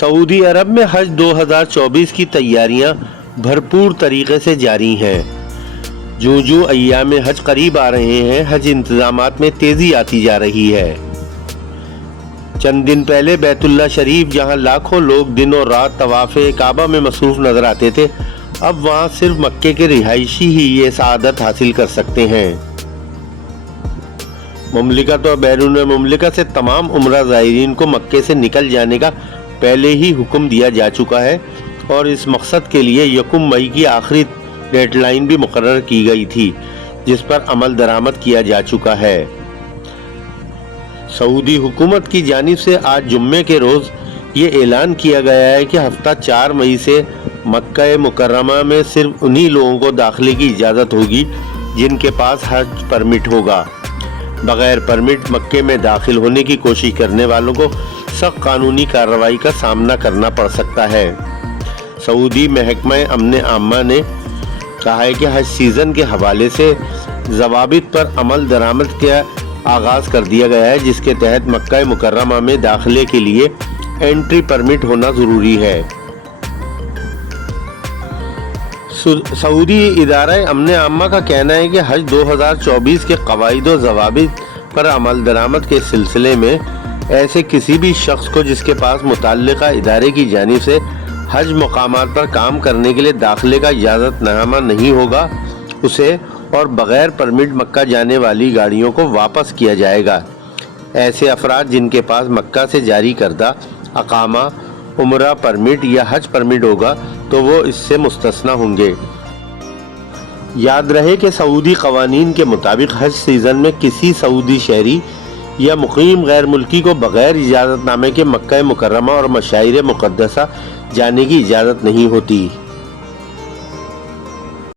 Saudi अरब में हज 2024 की तैयारियां भरपूर तरीके से जारी हैं। जो जो अय्याम हज करीब आ रहे हैं, हज इंतजामात में तेजी आती जा रही है। चंद दिन पहले बैतुल्लाह शरीफ, जहां लाखों लोग दिन और रात तवाफ़े काबा में मसरूफ नजर आते थे, अब वहां सिर्फ मक्के के रिहायशी ही ये सआदत हासिल कर सकते हैं। मुमलिकत और बैरून मुमलिकत से तमाम उम्रा ज़ायरीन को मक्के से निकल जाने का पहले ही हुक्म दिया जा चुका है और इस मकसद के लिए 1 मई की आखिरी डेडलाइन भी मुकर्रर की गई थी, जिस पर अमल दरामद किया जा चुका है। सऊदी हुकूमत की जानिब से आज जुम्मे के रोज़ ये ऐलान किया गया है कि हफ्ता 4 मई से मक्का मुकर्रमा में सिर्फ उन्हीं लोगों को दाखिले की इजाज़त होगी जिनके पास हज परमिट होगा। बगैर परमिट मक्के में दाखिल होने की कोशिश करने वालों को सख्त कानूनी कार्रवाई का सामना करना पड़ सकता है। सऊदी महकमा अमन आमा ने कहा है कि हज सीज़न के हवाले से ज़वाबित पर अमल दरामद का आगाज़ कर दिया गया है, जिसके तहत मक्का मुकर्रमा में दाखिले के लिए एंट्री परमिट होना ज़रूरी है। सऊदी इदारा अमन आमा का कहना है कि हज 2024 के कवायद व ज़वाबित पर अमल दरामद के सिलसिले में ऐसे किसी भी शख्स को जिसके पास मुतल्लिका इदारे की जानिब से हज मकामात पर काम करने के लिए दाखिले का इजाज़तनामा नहीं होगा, उसे और बग़ैर परमिट मक्का जाने वाली गाड़ियों को वापस किया जाएगा। ऐसे अफराद जिनके पास मक्का से जारी करदा अकामा, उम्रा परमिट या हज परमिट होगा तो वो इससे मुस्तस्ना होंगे। याद रहे कि सऊदी कवानीन के मुताबिक हज सीज़न में किसी सऊदी शहरी या मुकीम गैर मुल्की को बग़ैर इजाज़तनामे के मक्का मुकर्रमा और मशाइर मुक़द्दसा जाने की इजाज़त नहीं होती।